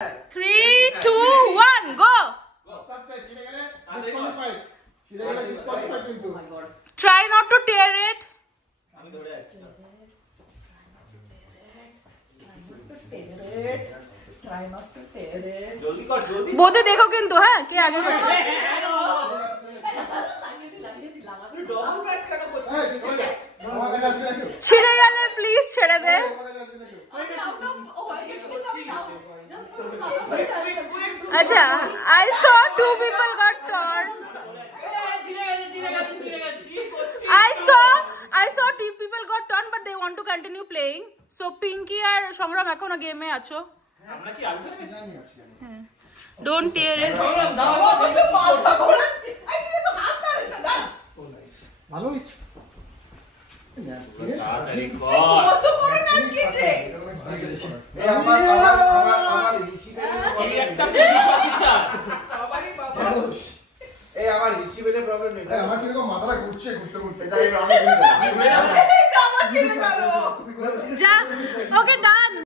3, 2, 1, go! Try not to tear it. बोधे देखो किंतु है क्या आगे छिड़े गले प्लीज छिड़े दे अच्छा I saw 2 people got turned I saw 2 people got turned but they want to continue playing so Pinky আর সংগ্রাম এখনো গেমে আছো আমরা কি আউট হয়ে গেছি don't tear it ভালো হইছে কত করে নাম কি রে এই আমার ঋষি এই একটা পুলিশ অফিসার বাবারে বাবা এই আমার ঋষি বেলে প্রবলেম নেই আমার কি রকম মাথাটা ঘুরছে ঘুরতে ঘুরতে তাই আমি যা ওকে ডান